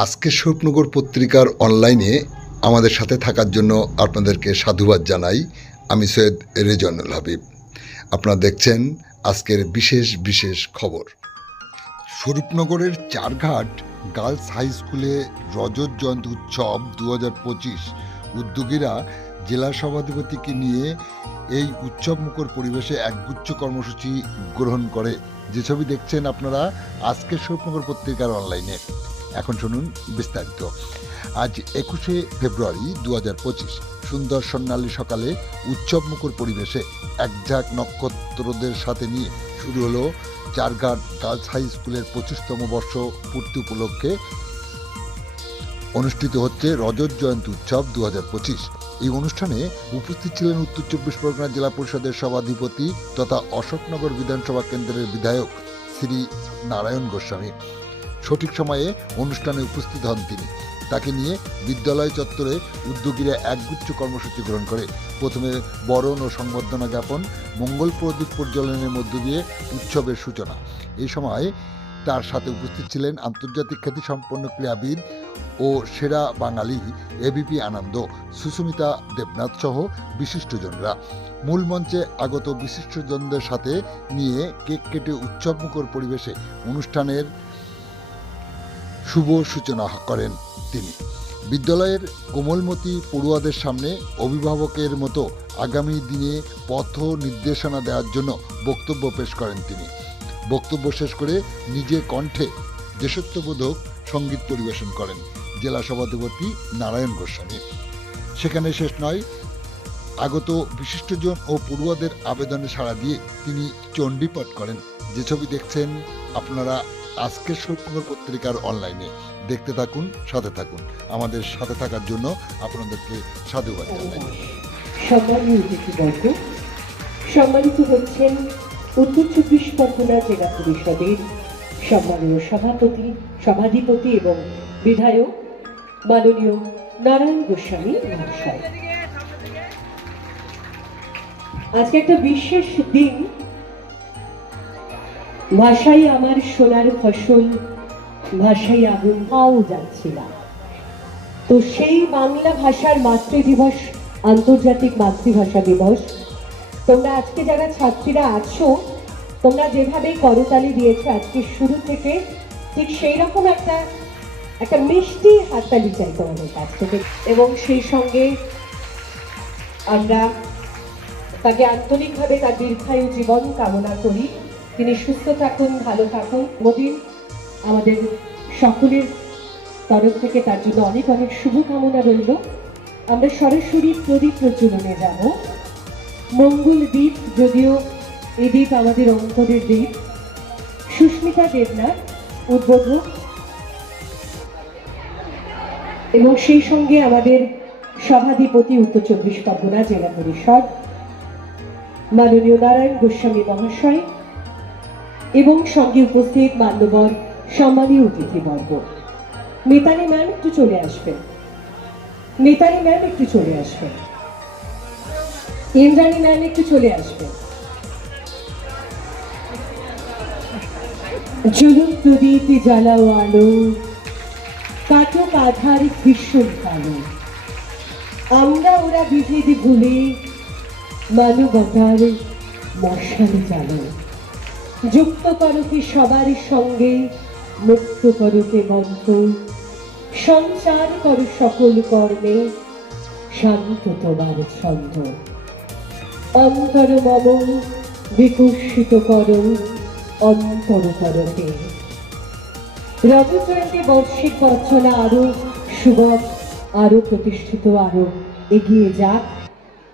আজকে স্বরূপনগর পত্রিকার অনলাইনে আমাদের সাথে থাকার জন্য আপনাদেরকে সাধুবাদ জানাই। আমি সৈয়দ রেজওয়ানুল হাবিব। আপনারা দেখছেন আজকের বিশেষ খবর। স্বরূপনগরের চারঘাট গার্লস হাই স্কুলে রজত জয়ন্তী উৎসব 2025 উদ্যোগীরা জেলা সভাধিপতিকে নিয়ে এই উৎসবমুখর পরিবেশে একগুচ্ছ কর্মসূচি গ্রহণ করে। যে ছবি দেখছেন আপনারা আজকের স্বরূপনগর পত্রিকার অনলাইনে। এখন শুনুন বিস্তারিত। আজ 21শে ফেব্রুয়ারি 2025 সুন্দর স্বর্ণালী সকালে উৎসবমুখর পরিবেশে একঝাঁক নক্ষত্রদের সাথে নিয়ে শুরু হলো চারঘাট গার্লস হাই স্কুলের 25তম বর্ষ পূর্তি উপলক্ষে অনুষ্ঠিত হচ্ছে রজত জয়ন্তী উৎসব 2025। এই অনুষ্ঠানে উপস্থিত ছিলেন উত্তর চব্বিশ পরগনা জেলা পরিষদের সভাধিপতি তথা অশোকনগর বিধানসভা কেন্দ্রের বিধায়ক শ্রী নারায়ণ গোস্বামী। সঠিক সময়ে অনুষ্ঠানে উপস্থিত হন তিনি। তাকে নিয়ে বিদ্যালয় চত্বরে উদ্যোগীরা একগুচ্ছ কর্মসূচি গ্রহণ করে। প্রথমে বরণ ও সংবর্ধনা জ্ঞাপন, মঙ্গল প্রদীপ প্রজ্বলনের মধ্য দিয়ে উৎসবের সূচনা। এই সময় তার সাথে উপস্থিত ছিলেন আন্তর্জাতিক খ্যাতিসম্পন্ন ক্রীড়াবিদ ও সেরা বাঙালি এবিপি আনন্দ, সুস্মিতা দেবনাথ সহ বিশিষ্টজনরা। মূল মঞ্চে আগত বিশিষ্টজনদের সাথে নিয়ে কেক কেটে উৎসবমুখর পরিবেশে অনুষ্ঠানের শুভ সূচনা করেন তিনি। বিদ্যালয়ের কোমলমতি পড়ুয়াদের সামনে অভিভাবকের মতো আগামী দিনে পথ নির্দেশনা দেওয়ার জন্য বক্তব্য পেশ করেন তিনি। বক্তব্য শেষ করে নিজে কণ্ঠে দেশত্ববোধক সঙ্গীত পরিবেশন করেন জেলা সভাধিপতি নারায়ণ গোস্বামী। সেখানে শেষ নয়, আগত বিশিষ্টজন ও পড়ুয়াদের আবেদনে সাড়া দিয়ে তিনি চণ্ডীপাঠ করেন। যে ছবি দেখছেন আপনারা আজকের স্বরূপনগর পত্রিকার অনলাইনে। দেখতে থাকুন, সাথে থাকুন। আমাদের সাথে থাকার জন্য আপনাদেরকে সাধুবাদ জানাই। সম্মানীয় অতিথিবর্গ, সম্মানিত হচ্ছেন উত্তর চব্বিশ পরগনা জেলা পরিষদের সম্মানীয় সভাধিপতি এবং বিধায়ক মাননীয় নারায়ণ গোস্বামী মহাশয়। আজকে একটা বিশেষ দিন। ভাষাই আমার সোনার ফসল, ভাষাই আগুন পাও যাচ্ছে না। তো সেই বাংলা ভাষার মাতৃদিবস, আন্তর্জাতিক মাতৃভাষা দিবস, তোমরা আজকে যারা ছাত্রীরা আছো, তোমরা যেভাবে করতালি দিয়েছো আজকে শুরু থেকে, ঠিক সেই রকম একটা মিষ্টি হাততালি চাই তোমাদের কাছ থেকে। এবং সেই সঙ্গে আমরা তাকে আন্তরিকভাবে তার দীর্ঘায়ু জীবন কামনা করি। তিনি সুস্থ থাকুন, ভালো থাকুন। মোদিন আমাদের সকলের তরফ থেকে তার জন্য অনেক শুভকামনা রইল। আমরা সরাসরি প্রদীপ প্রজ্বলনে যাব। মঙ্গল দ্বীপ, যদিও এই দ্বীপ আমাদের অন্তরের দ্বীপ। সুস্মিতা দেবনাথ উদ্বোধক এবং সেই সঙ্গে আমাদের সভাধিপতি উত্তর চব্বিশ পরগনা জেলা পরিষদ মাননীয় নারায়ণ গোস্বামী মহাশয় এবং সঙ্গে উপস্থিত মান্যবর সম্মানীয় অতিথিবর্গ। মিতালি ম্যাম একটু চলে আসবেন, মিতালি ম্যাম একটু চলে আসবেন, ইন্দ্রাণী ম্যাম একটু চলে আসবেন। জুলুম প্রদীপ জ্বালাও আলো, কাটক আধার ভীষণ কালো। আমরা ওরা বিভেদ ভুলে মানবতার মশাল জ্বালো। যুক্ত করকে সবার সঙ্গে, মুক্ত করকে বন্ধ, সঞ্চার কর সকল কর্মে, শান্ত তোমার ছন্দ। অন্তর মম বিকশিত কর অন্তর করকে। রজত জয়ন্তী বর্ষিক বর্ষনা আরো সুবব, আরো প্রতিষ্ঠিত, আরো এগিয়ে যাক,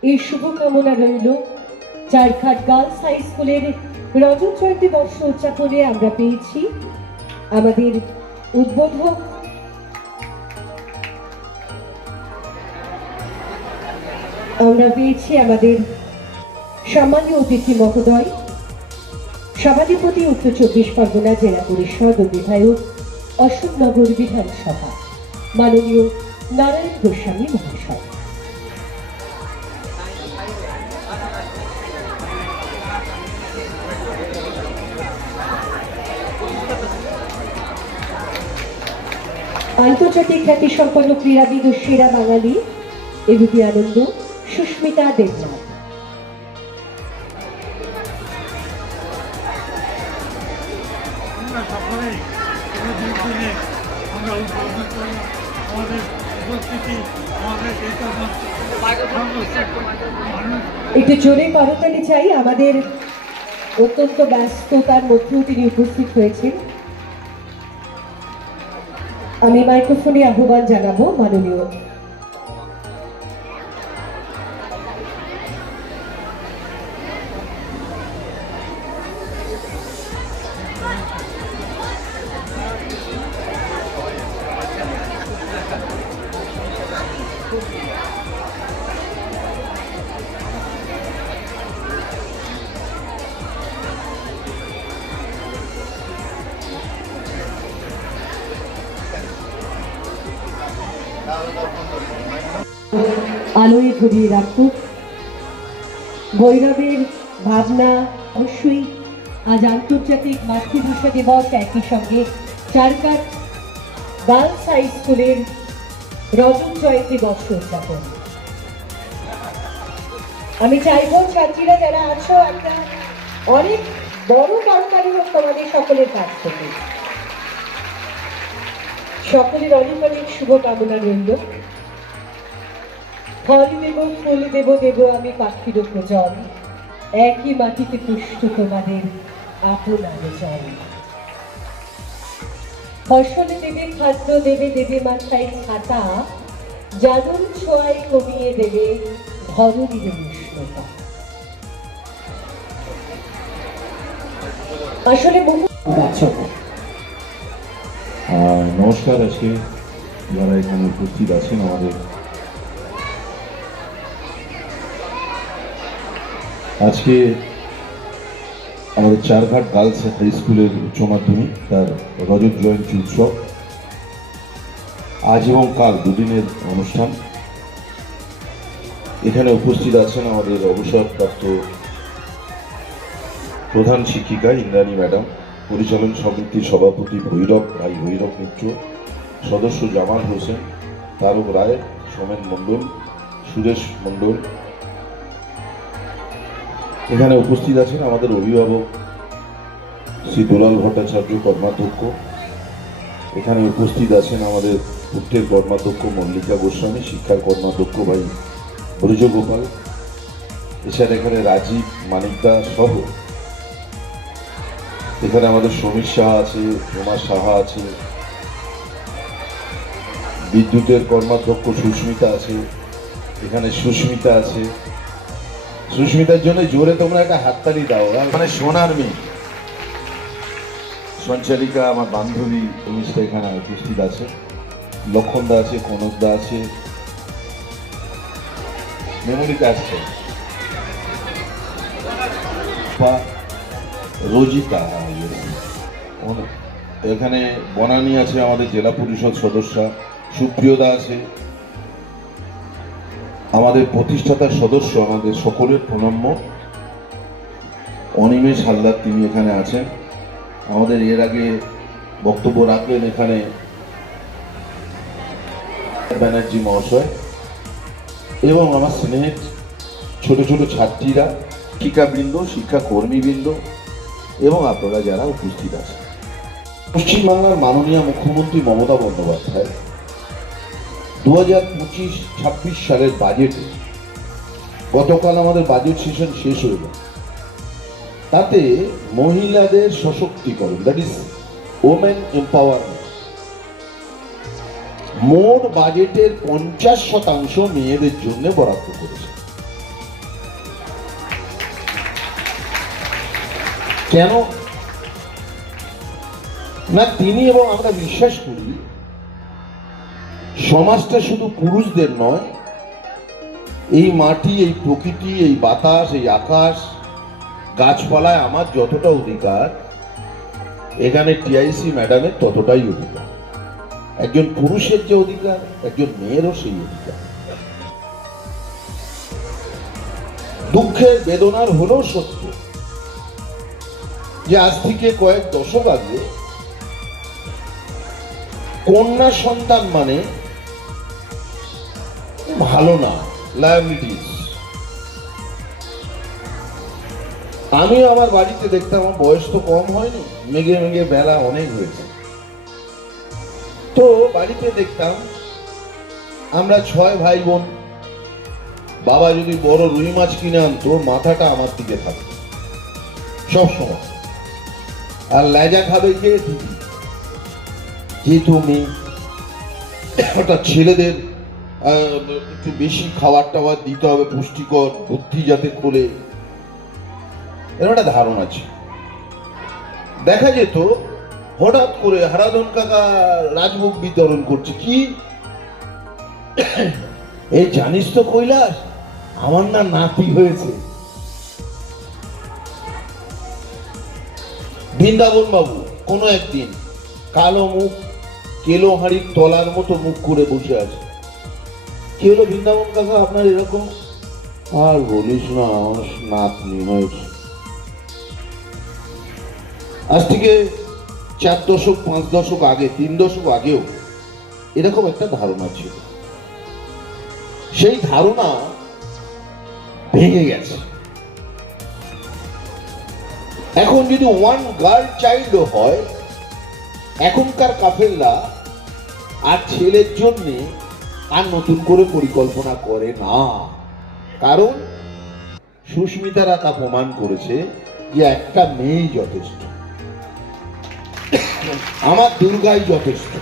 এই শুভকামনা রইল। চারঘাট গার্লস হাই স্কুলের রজত জয়ন্তী বর্ষ উদযাপনে আমরা পেয়েছি আমাদের উদ্বোধক আমাদের সম্মানীয় অতিথি মহোদয়, সভাধিপতি উত্তর চব্বিশ পরগনা জেলা পরিষদ ও বিধায়ক অশোকনগর বিধানসভা মাননীয় নারায়ণ গোস্বামী মহাশয়। আন্তর্জাতিক খ্যাতিসম্পন্ন ক্রীড়াবিদ ও সেরা বাঙালি এবিপি আনন্দ সুস্মিতা দেবনাথ। আমরা সকলেই এই দিনে আমরা উপলব্ধি করি আমাদের উপস্থিতি আমাদের একটু জোরে করতালি চাই। আমাদের অত্যন্ত ব্যস্ততার মধ্যেও তিনি উপস্থিত হয়েছেন। আমি মাইক্রোফোনে আহ্বান জানাবো মাননীয় আলোয় ভরিয়ে রাখুক গৌরবের ভাবনা। অবশ্যই আজ আন্তর্জাতিক মাতৃভাষা দিবস, একই সঙ্গে চারঘাট গার্লস হাই স্কুলের রজত জয়ন্তী বর্ষ উদযাপন। আমি চাইব ছাত্রীরা যারা আছো একটা অনেক বড় করতালি হোক তোমাদের সকলের কাছ থেকে। সকলের অনেক অনেক শুভকামনা রইল। ফল দেব ফুল দেব দেব আমি পাখির প্রজল, একই মাটিতে পুষ্ট তোমাদের আপনার জল। ফসল দেবে খাদ্য দেবে দেবে মাথায় ছাতা, জাদুর ছোঁয়ায় কমিয়ে দেবে ধরনীর উষ্ণতা। আসলে বহু নমস্কার। আজকে যারা এখানে উপস্থিত আছেন, আজকে আমাদের চারঘাট গার্লস হাই স্কুলের উচ্চ মাধ্যমিক তার রজত জয়ন্তী উৎসব আজ এবং কাল দুদিনের অনুষ্ঠান। এখানে উপস্থিত আছেন আমাদের অবসরপ্রাপ্ত প্রধান শিক্ষিকা ইন্দ্রাণী ম্যাডাম, পরিচালন সমিতির সভাপতি ভৈরব মিত্র, সদস্য জামাল হোসেন, তারক রায়, সোমেন মণ্ডল, সুরেশ মণ্ডল। এখানে উপস্থিত আছেন আমাদের অভিভাবক শ্রী দুলাল ভট্টাচার্য কর্মাধ্যক্ষ। এখানে উপস্থিত আছেন আমাদের পূর্তের কর্মাধ্যক্ষ মল্লিকা গোস্বামী, শিক্ষার কর্মাধ্যক্ষ ভাই ব্রজগোপাল। এছাড়া এখানে রাজীব মানিকদা সহ এখানে আমাদের সমীর সাহা আছে, রোমা সাহা আছে, বিদ্যুতের কর্মাধ্যক্ষ সুস্মিতা আছে, এখানে সুস্মিতা আছে। সুস্মিতার জন্য জোরে তোমরা একটা হাততালি দাও। মানে সোনার মেয়ে সঞ্চারিকা আমার বান্ধবী উনিশটা এখানে উপস্থিত আছে। লক্ষণদা আছে, কনকদা আছে, মেমোরিতে আসছে রোজিতা। এখানে বনানী আছে, আমাদের জেলা পরিষদ সদস্যা সুপ্রিয়দা আছে, আমাদের প্রতিষ্ঠাতার সদস্য, আমাদের সকলের প্রণম্য অনিমেষ হালদার, তিনি এখানে আছেন। আমাদের এর আগে বক্তব্য রাখলেন এখানে ব্যানার্জি মহাশয় এবং আমার স্নেহের ছোট ছোট ছাত্রীরা, শিক্ষাবৃন্দ, শিক্ষাকর্মীবৃন্দ এবং আপনারা যারা উপস্থিত আছেন। পশ্চিমবাংলার মাননীয় মুখ্যমন্ত্রী মমতা বন্দ্যোপাধ্যায় 2025-26 সালের বাজেটে, গতকাল আমাদের বাজেট সেশন শেষ হয়ে গেল, তাতে মহিলাদের সশক্তিকরণ, দ্যাট ইজ ওমেন এম্পাওয়ারমেন্ট, মোট বাজেটের 50% মেয়েদের জন্য বরাদ্দ করেছে। কেন না, তিনি এবং আমরা বিশ্বাস করি সমাজটা শুধু পুরুষদের নয়, এই মাটি, এই প্রকৃতি, এই বাতাস, এই আকাশ, গাছপালায় আমার যতটা অধিকার, এখানে টিআইসি ম্যাডামের ততটাই অধিকার। একজন পুরুষের যে অধিকার, একজন মেয়েরও সেই অধিকার। দুঃখের বেদনার হলেও সত্য যে আজ থেকে কয়েক দশক আগে কন্যা সন্তান মানে ভালো না, লায়াবিলিটিস। আমিও আমার বাড়িতে দেখতাম, আমার বয়স তো কম হয়নি, মেঘে মেঘে বেলা অনেক হয়েছে, তো বাড়িতে দেখতাম আমরা 6 ভাই বোন। বাবা যদি বড় রুই মাছ কিনে আনতো, মাথাটা আমার দিকে থাকতো সব সময়, আর লেজা খাবে কে? দিদি। যেহেতু মেয়ে, অর্থাৎ ছেলেদের একটু বেশি খাবার টাবার দিতে হবে, পুষ্টিকর, বুদ্ধি যাতে খোলে, এরকম একটা ধারণা ছিল। দেখা যেত হঠাৎ করে হারাধন কাকা রাজভোগ বিতরণ করছে, কি এই জানিস তো কৈলাস, আমার না নাতি হয়েছে। বৃন্দাবন বাবু কোনো একদিন কালো মুখ, কেলো হাঁড়ির তলার মতো মুখ করে বসে আছে। কি হলো বৃন্দাবন কাকা আপনার এরকম? আর বলিস না, আমার নাতনি হয়েছে। আজ থেকে 4 দশক 5 দশক আগে, 3 দশক আগেও এরকম একটা ধারণা ছিল। সেই ধারণা ভেঙে গেছে। এখন যদি 1 গার্ল চাইল্ড হয়, এখনকার কাফেররা আর ছেলের জন্য আর নতুন করে পরিকল্পনা করে না। কারণ সুস্মিতারা তা প্রমাণ করেছে যে একটা মেয়েই যথেষ্ট, আমার দুর্গাই যথেষ্ট।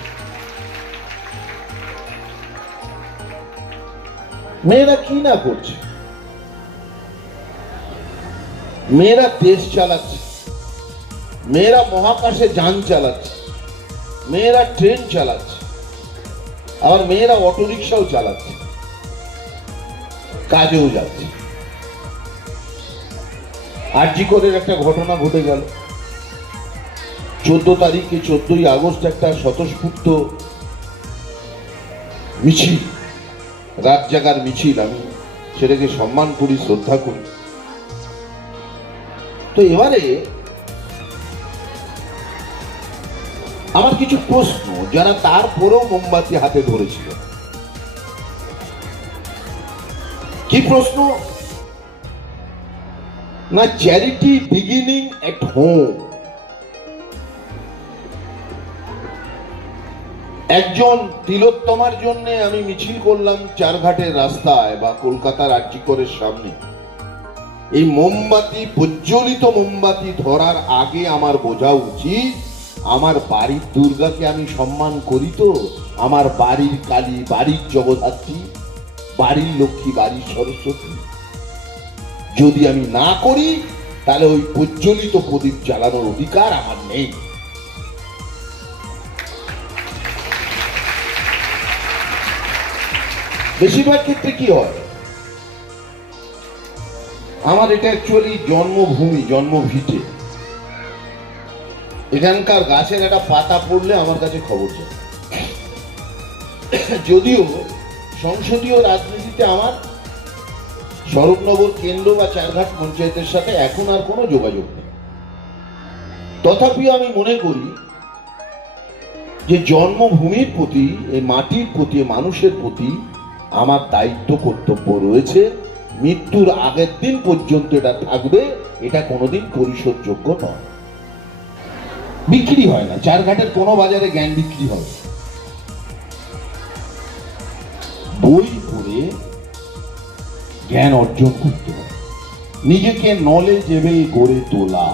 মেয়েরা কি না করছে? মেয়েরা দেশ চালাচ্ছে, মেয়েরা মহাকাশে যান চালাচ্ছে, মেয়েরা ট্রেন চালাচ্ছে, আবার মেয়েরা অটোরিকশাও চালাচ্ছে, কাজেও যাচ্ছে। আরজিকরের একটা ঘটনা ঘটে গেল 14 তারিখে, 14ই আগস্ট, একটা স্বতঃস্ফূর্ত মিছিল, রাত জাগার মিছিল। আমি সেটাকে সম্মান করি, শ্রদ্ধা করি। তো এবারে আমার কিছু প্রশ্ন, যারা তারপরেও মোমবাতি হাতে ধরেছিল। কি প্রশ্ন? না, চ্যারিটি বিগিনিং এট হোম। একজন তিলোত্তমার জন্য আমি মিছিল করলাম চারঘাটের রাস্তায় বা কলকাতার আরজিকরের সামনে। এই মোমবাতি, প্রজ্বলিত মোমবাতি ধরার আগে আমার বোঝা উচিত আমার বাড়ির দুর্গাকে আমি সম্মান করি তো, আমার বাড়ির কালী, বাড়ির জগদ্ধাত্রী, বাড়ির লক্ষ্মী, বাড়ির সরস্বতী। যদি আমি না করি, তাহলে ওই প্রজ্বলিত প্রদীপ জ্বালানোর অধিকার আমার নেই। বেশিরভাগ ক্ষেত্রে কি হয়, আমার এটা অ্যাকচুয়ালি জন্মভূমি, জন্মভিটে। এখানকার গাছের একটা পাতা পড়লে আমার কাছে খবর যায়। যদিও সংসদীয় রাজনীতিতে আমার স্বরূপনগর কেন্দ্র বা চারঘাট পঞ্চায়েতের সাথে এখন আর কোনো যোগাযোগ নেই, তথাপিও আমি মনে করি যে জন্মভূমির প্রতি, এই মাটির প্রতি, মানুষের প্রতি আমার দায়িত্ব, কর্তব্য রয়েছে। মৃত্যুর আগের দিন পর্যন্ত এটা থাকবে, এটা কোনোদিন পরিশোধযোগ্য নয়। বিক্রি হয় না, চারঘাটের কোনো বাজারে জ্ঞান বিক্রি হয়। বই পড়ে জ্ঞান অর্জন করতে হয়, নিজেকে নলেজেবে গড়ে তোলা,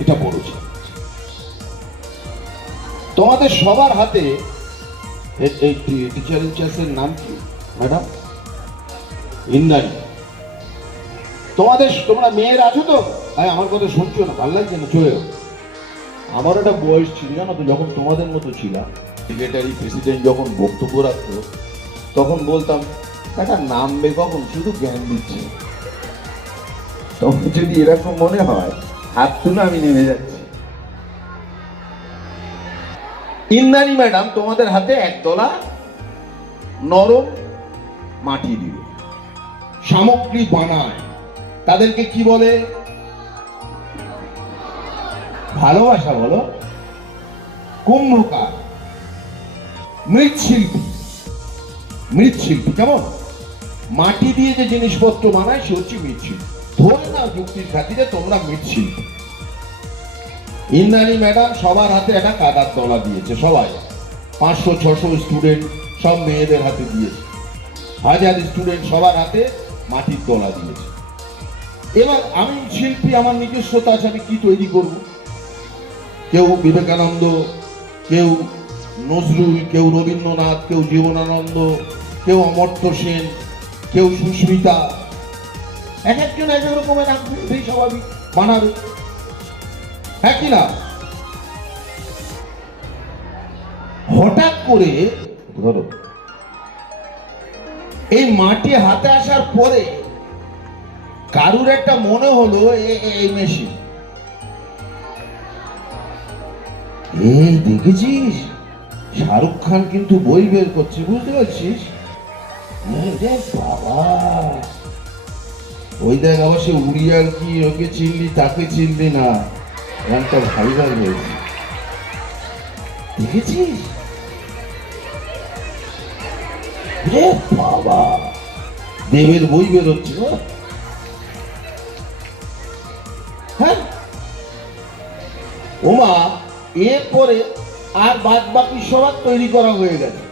এটা বড় চ্যালেঞ্জ। তোমাদের সবার হাতে, এই টিচার ইনচার্জের নাম কি ম্যাডাম? ইন্দ্রাণী। তোমরা মেয়ের আছো তো? আমার কথা শুনছো না? ভালো লাগছে না? চলে যাও। আমার একটা বয়স ছিল জানো তো, যখন তোমাদের মতো ছিলাম, সেক্রেটারি প্রেসিডেন্ট যখন বক্তব্য রাখতো, তখন বলতাম একটা নামবে কখন, শুধু জ্ঞান দিচ্ছে। তখন যদি এরকম মনে হয়, হাত তুলে আমি নেমে যাচ্ছি। ইন্দ্রাণী ম্যাডাম তোমাদের হাতে একতলা নরম মাটি দিবে, সামগ্রী বানায়, তাদেরকে কি বলে? ভালোবাসা বলো, কুম্ভকার। মৃৎশিল্পী। মৃৎশিল্পী কেমন? মাটি দিয়ে যে জিনিসপত্র বানায় সে হচ্ছে মৃৎশিল্পী। ধরে না যুক্তির খাতিরে তোমরা মৃৎশিল্পী। ইন্দ্রাণী ম্যাডাম সবার হাতে একটা কাদার তলা দিয়েছে, সবাই 500-600 স্টুডেন্ট সব মেয়েদের হাতে দিয়েছে, 1000 স্টুডেন্ট সবার হাতে মাটির তলা দিয়েছে। এবার আমি শিল্পী, আমার নিজস্বতা আছে, আমি কি তৈরি করব? কেউ বিবেকানন্দ, কেউ নজরুল, কেউ রবীন্দ্রনাথ, কেউ জীবনানন্দ, কেউ অমর্ত্য সেন, কেউ সুস্মিতা, এক একজন এক এক রকমের আঁকবে, সেই স্বাভাবিক বানাবে, হ্যাঁ কি না? হঠাৎ করে ধরো এই মাটি হাতে আসার পরে কারুর একটা মনে হলো এই মেশিন, এই দেখেছিস শাহরুখ খান কিন্তু বই বের করছে, বুঝতে পারছিস? বাবা, ওই দেখ আবার সে উড়িয়ার কি, ওকে চিনলি তাকে চিনলি না, গানটা ভাইরাল হয়েছে, দেখেছিস? বাবা, দেবের বই বেরোচ্ছে, হ্যাঁ ওমা। এরপরে আর বাদ বাকি সবার তৈরি করা হয়ে গেছে।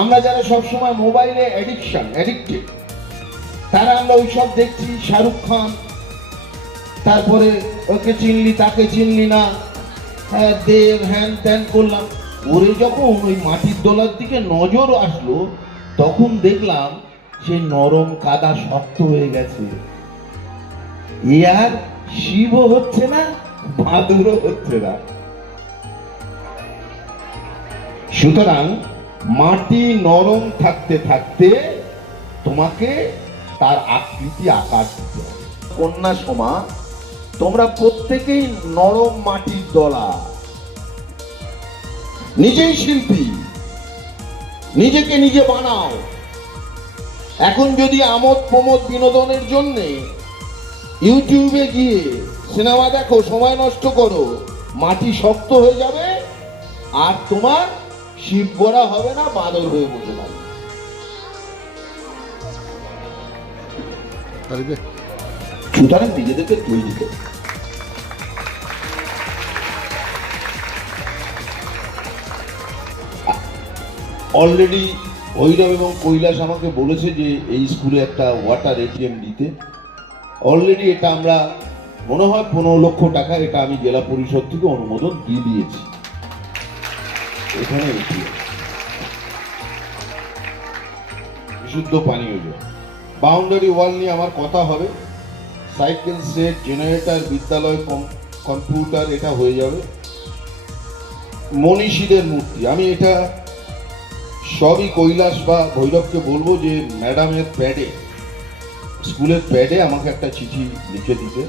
আমরা যারা সবসময় মোবাইলে অ্যাডিক্টেড, তারা আমরা ওইসব দেখছি, শাহরুখ খান, তারপরে ওকে চিনলি তাকে চিনলি না, হ্যাঁ দেব, হ্যান ত্যান করলাম। ওরে যখন ওই মাটির দোলার দিকে নজর আসলো, তখন দেখলাম সে নরম কাদা শক্ত হয়ে গেছে। এ আর শিবও হচ্ছে না, ভাদুরও হচ্ছে না। সুতরাং মাটি নরম থাকতে থাকতে তোমাকে তার আকৃতি আকার দিতে হবে। কন্যা সমা, তোমরা প্রত্যেকেই নরম মাটির দলা, নিজেই শিল্পী, নিজেকে নিজে বানাও। এখন যদি আমোদ প্রমোদ বিনোদনের জন্য ইউটিউবে গিয়ে সিনেমা দেখো, সময় নষ্ট করো, মাটি শক্ত হয়ে যাবে আর তোমার শিব গড়া হবে না, বাদর হয়ে বসে থাকবে। সুতরাং নিজেদেরকে তৈরি করো। অলরেডি ভৈরব এবং কৈলাস আমাকে বলেছে যে এই স্কুলে একটা ওয়াটার এটিএম দিতে। অলরেডি এটা আমরা মনে হয় 15 লক্ষ টাকা, এটা আমি জেলা পরিষদ থেকে অনুমোদন দিয়ে দিয়েছি। এখানে বিশুদ্ধ পানীয় জল, বাউন্ডারি ওয়াল নিয়ে আমার কথা হবে, সাইকেল সেট, জেনারেটর, বিদ্যালয় কম্পিউটার, এটা হয়ে যাবে। মনীষীদের মূর্তি, আমি এটা সবই কৈলাস বা ভৈরবকে বলবো যে ম্যাডামের প্যাডে, স্কুলের প্যাডে আমাকে একটা চিঠি লিখে দিতে,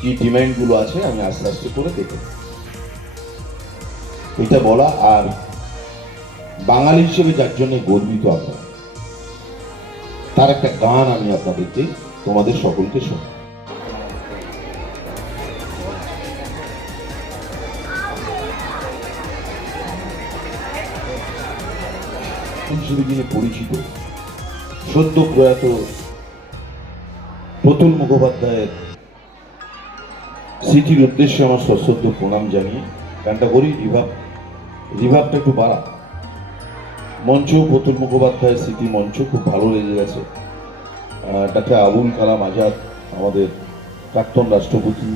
কি ডিমান্ডগুলো আছে আমি আস্তে আস্তে করে দেখে এটা বলা। আর বাঙালি হিসেবে যার জন্য গর্বিত আপনারা, তার একটা গান আমি আপনাদেরকে, তোমাদের সকলকে শোনাই। হিসেবে যিনি পরিচিত, সদ্য প্রয়াত প্রতুল মুখোপাধ্যায়ের স্মৃতির উদ্দেশ্যে আমার সশ্রদ্ধ প্রণাম জানিয়ে গানটা করি। রিভাবটা একটু বাড়া। মঞ্চ প্রতুল মুখোপাধ্যায়ের স্মৃতি মঞ্চ, খুব ভালো লেগে গেছে। ডাক্তার আবুল কালাম আজাদ, আমাদের প্রাক্তন রাষ্ট্রপতি,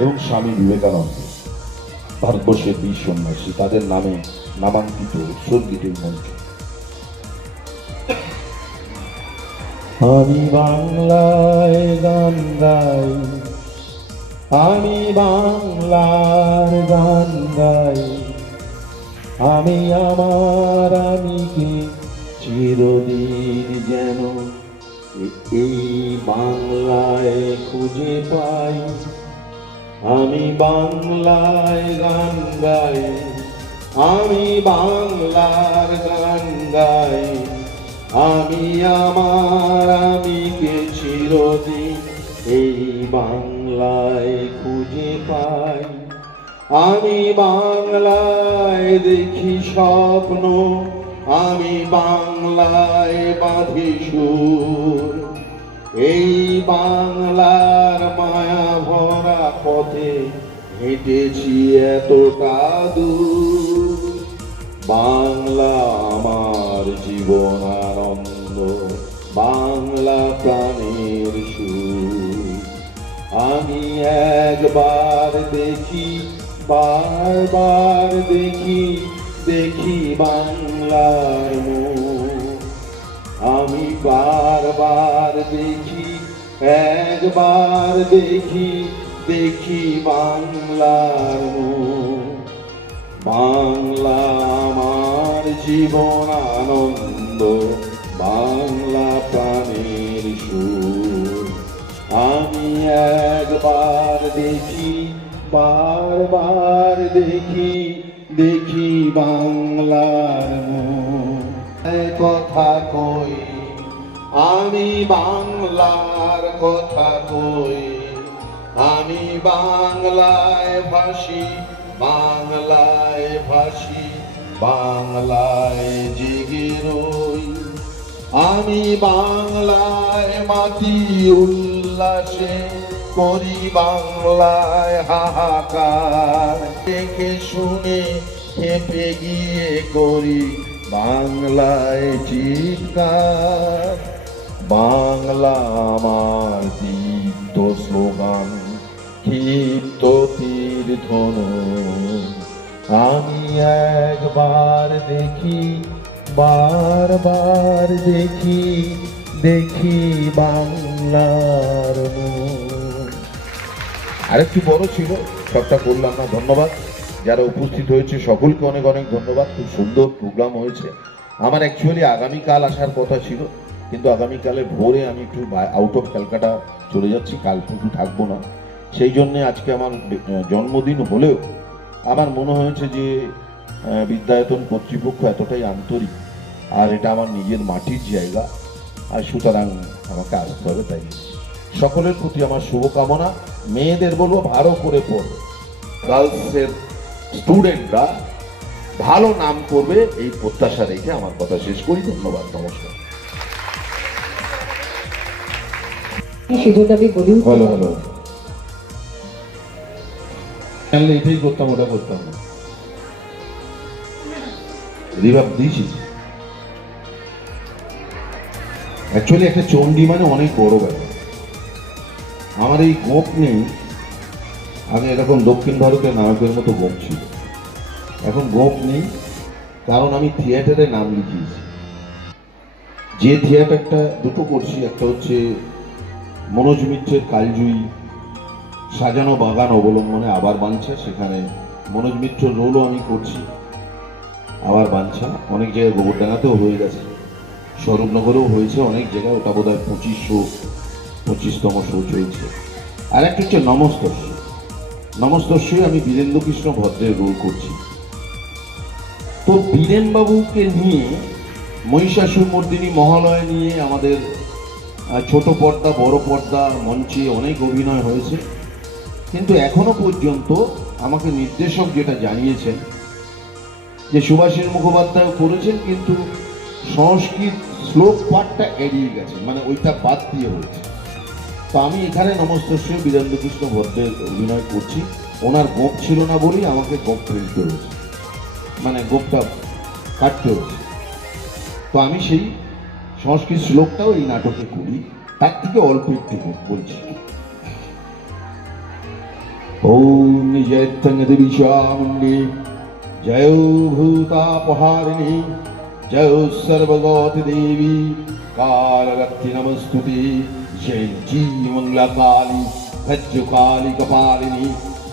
এবং স্বামী বিবেকানন্দ, ভারতবর্ষের বীর সন্ন্যাসী, তাদের নামে নামাঙ্কিত উৎসর্গিত মঞ্চ। আমি বাংলায় গান গাই, আমি বাংলার গান গাই, আমি আমার আমিকে চিরদিন যেন এই বাংলায় খুঁজে পাই। আমি বাংলায় গান গাই, আমি বাংলার গান গাই, আমি আমার আমিকে চিরদিন এই বাংলায় খুঁজে পাই। আমি বাংলায় দেখি স্বপ্ন, আমি বাংলায় বাঁধি সুর। এই বাংলার মায়া ভরা পথে হেঁটেছি এতটা দূর। বাংলা আমার জীবন আনন্দ, বাংলা প্রাণের সুর। আমি একবার দেখি, বারবার দেখি, দেখি বাংলার মুখ। আমি বারবার দেখি, একবার দেখি, দেখি বাংলার মুখ। বাংলা আমার জীবন আনন্দ, বাংলা প্রাণের সুর। আমি একবার দেখি, বারবার দেখি, দেখি বাংলার মুখ। কথা কই, আমি বাংলার কথা কই, আমি বাংলায় ভাসি, বাংলায় ভাসি, বাংলায় জেগে রই। আমি বাংলায় মাটি উল্লাসে করি, বাংলায় হাহাকার। দেখে শুনে খেপে গিয়ে করি বাংলায় চিৎকার। বাংলা আমার দীপ্ত স্লোগান, ক্ষিপ্ত তীর ধনুক। আমি একবার দেখি, বারবার দেখি, দেখি বাংলার মুখ। আরেকটু বড় ছিল, সবটা করলাম না। ধন্যবাদ যারা উপস্থিত হয়েছে, সকলকে অনেক অনেক ধন্যবাদ। খুব সুন্দর প্রোগ্রাম হয়েছে। আমার অ্যাকচুয়ালি আগামীকাল আসার কথা ছিল, কিন্তু আগামীকালে ভোরে আমি একটু আউট অফ ক্যালকাটা চলে যাচ্ছি, কাল পরশু থাকবো না। সেই জন্যে আজকে আমার জন্মদিন হলেও আমার মনে হয়েছে যে বিদ্যায়তন কর্তৃপক্ষ এতটাই আন্তরিক, আর এটা আমার নিজের মাটির জায়গা, আর সুতরাং আমাকে আসতে হবে। তাই সকলের প্রতি আমার শুভকামনা। মেয়েদের বলবো ভালো করে পড়ো, গার্লসের স্টুডেন্টরা ভালো নাম করবে, এই প্রত্যাশা রেখে আমার কথা শেষ করি। ধন্যবাদ, নমস্কার। সেজন্য আমি বলি হ্যালো হ্যালো, জানলে এটাই করতাম, ওটা করতাম না। রিভাব দিয়েছি। অ্যাকচুয়ালি একটা চণ্ডী মানে অনেক বড় ব্যাপার। আমার এই গোপ নেই, আগে এরকম দক্ষিণ ভারতের নায়কের মতো গোপ ছিল, এখন গোপ নেই। কারণ আমি থিয়েটারে নাম লিখিয়েছি। যে থিয়েটারটা দুটো করছি, একটা হচ্ছে মনোজ মিত্রের কালজয়ী সাজানো বাগান অবলম্বনে আবার বাঞ্ছা, সেখানে মনোজ মিত্রের রোলও আমি করছি। আবার বাঞ্ছা অনেক জায়গায় গোবরডাঙ্গাতেও হয়ে গেছে, স্বরূপনগরেও হয়েছে অনেক জায়গায়, ওটা বোধ হয় 25তম শো চলছে। আর একটা হচ্ছে নমস্তস্য। নমস্তস্যই আমি বীরেন্দ্রকৃষ্ণ ভদ্রের রোল করছি। তো বীরেনবাবুকে নিয়ে, মহিষাসুরমর্দিনী মহালয় নিয়ে আমাদের ছোট পর্দা বড় পর্দা মঞ্চে অনেক অভিনয় হয়েছে, কিন্তু এখনো পর্যন্ত আমাকে নির্দেশক যেটা জানিয়েছেন যে সুভাষিস মুখোপাধ্যায় করেছেন, কিন্তু সংস্কৃত শ্লোক পাঠটা এড়িয়ে গেছে, মানে ওইটা বাদ দিয়ে হয়েছে। তো আমি এখানে নমস্তস্য বীরেন্দ্রকৃষ্ণ ভদ্রের অভিনয় করছি। ওনার গোপ ছিল না বলেই আমাকে গোপ ফেলতে হয়েছে, মানে গোপটা কাটতে হয়েছে। তো আমি সেই সংস্কৃত শ্লোকটাও এই নাটকে করি, তার থেকে অল্প একটু বলছি। ওম জয়ত্যঙ্গদেবীশামুণ্ডে জয় ভূতাপহারিণী জয় সর্বগতি দেবী কালরত্তি নমস্তুতে জয়ন্তী মঙ্গলা কালী ভজ্রকালী কপালিনী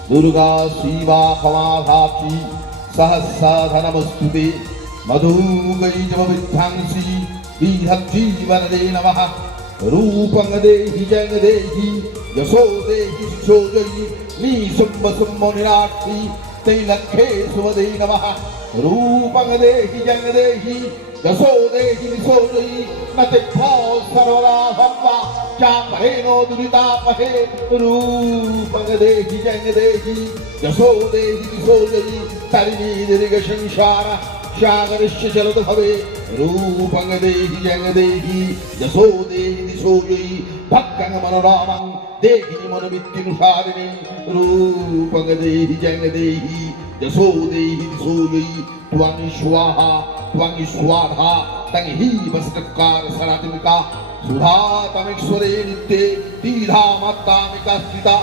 দুর্গা শিবা ক্ষমাধাত্রী सहस्राध नमस्तुते मधुगैजमविध्वंसी बीहज्जीवनदे नमः रूपं देहि जय देहि यशो देहि शिशो जयि नीशुम्भसुम्भनिराक्षी तैलक्षे सुवदे नमः रूपं देहि जय देहि यशो देहि शिशो जयि न ते सर्वदा भक्ता चापहेनो दुरितापहे रूपं देहि जंग देहि यशो देहि दिशो देहि तरिणी दीर्घ संसार सागरस्य चलत भवे रूपं देहि जंग देहि यशो देहि दिशो देहि भक्तं मनोरामं देहि मनोवित्तिनुसारिणी रूपं देहि जंग देहि यशो देहि दिशो देहि त्वं स्वाहा त्वं स्वाहा तं हि वस्तकार सनातनिका सुधा तमेश्वरे नित्ये तीधा मत्तामिका स्थिता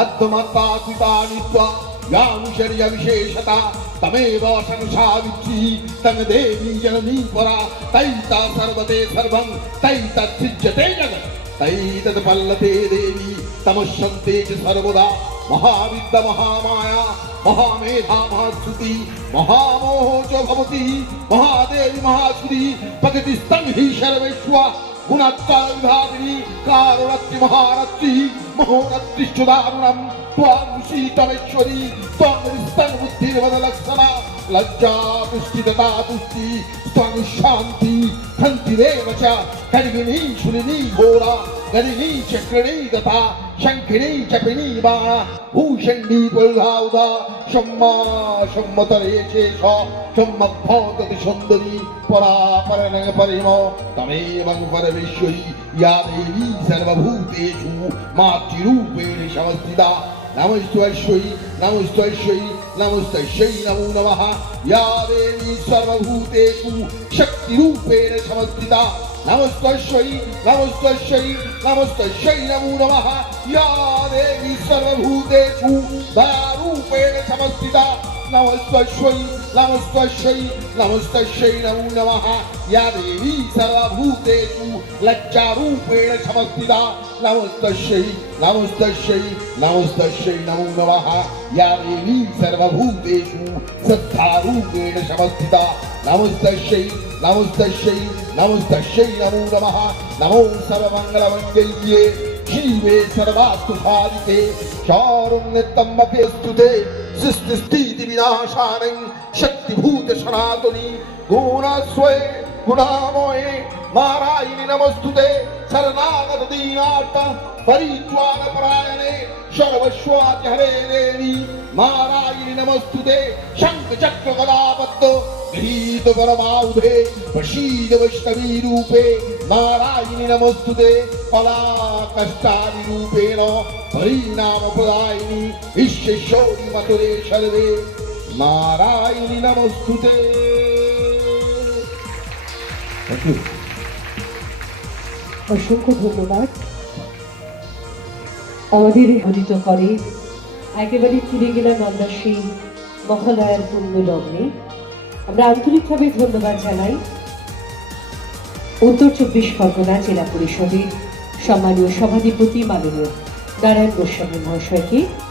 अद्मत्ता स्थिता नित्वा यानुशर्य विशेषता तमेव संसावित्री तं देवी जननी परा तैता सर्वते सर्वं तैतत्सिज्यते जगत् तैतत्पल्लते देवी तमस्यन्ते च सर्वदा महाविद्या महामाया महामेधा महास्तुति महामोहो च भवति महादेवी महाश्री प्रकृतिस्तं हि सर्वेश्वा गुणत्ता विभागिनी कारुणत्ति महारत्ति महोरत्तिश्च दारुणं त्वां शीतमेश्वरी त्वां हृस्तं बुद्धिर्वदलक्षणा लज्जा तुष्टि तथा तुष्टि त्वां शान्ति हन्तिरेव च खड्गिनी शूलिनी घोरा गदिनी चक्रिणी तथा शङ्खिनी चपिनी बाणा भूषण्डी पुरुधाउधा शम्मा शम्मतरे शेष शम्मभौतति सुन्दरी परापरणं परिमो तमेवं परमेश्वरी या देवी सर्वभूतेषु मातृरूपेण संस्थिता नमस्त्वै नमस्त्वै नमस्तस्यै नमो नमः या देवी सर्वभूतेषु शक्तिरूपेण संस्थिता नमस्तस्यै नमस्तस्यै नमो नमः या देवी सर्वभूतेषु दयारूपेण संस्थिता नमस्तस्यै नमो नमः या देवी सर्वभूतेषु लज्जारूपेण संस्थिता नमस्तस्यै नमो नमः या देवी सर्वभूतेषु श्रद्धारूपेण संस्थिता नमस्तस्यै नमो नमः नमो सर्वमङ्गलमङ्गल्ये शिवे सर्वार्थसाधिके चारुण्यतम्बके स्तुते सृष्टिस्थिति विनाशानं शक्तिभूत सनातनी गुणस्वये गुणामये नारायणि नमस्तुते शरणागत दीनार्थ परित्वागपरायणे सर्वस्वाति हरे देवी नारायणि नमस्तुते शंख चक्र गदापद्म गृहीत परमायुधे प्रसीद वैष्णवी रूपे नारायणि नमस्तुते कला कष्टादि रूपेण परिणाम प्रदायिनी ईश्वरी मथुरे सर्वे नारायणि नमस्तुते। Thank you. অসংখ্য ধন্যবাদ। আমাদের হরিত করে একেবারে ফিরে গেলাম আমরা সেই মহালয়ার পুণ্য লগ্নে। আমরা আন্তরিকভাবে ধন্যবাদ জানাই উত্তর 24 পরগনা জেলা পরিষদের সম্মানীয় সভাধিপতি মাননীয় নারায়ণ গোস্বামী মহাশয়কে।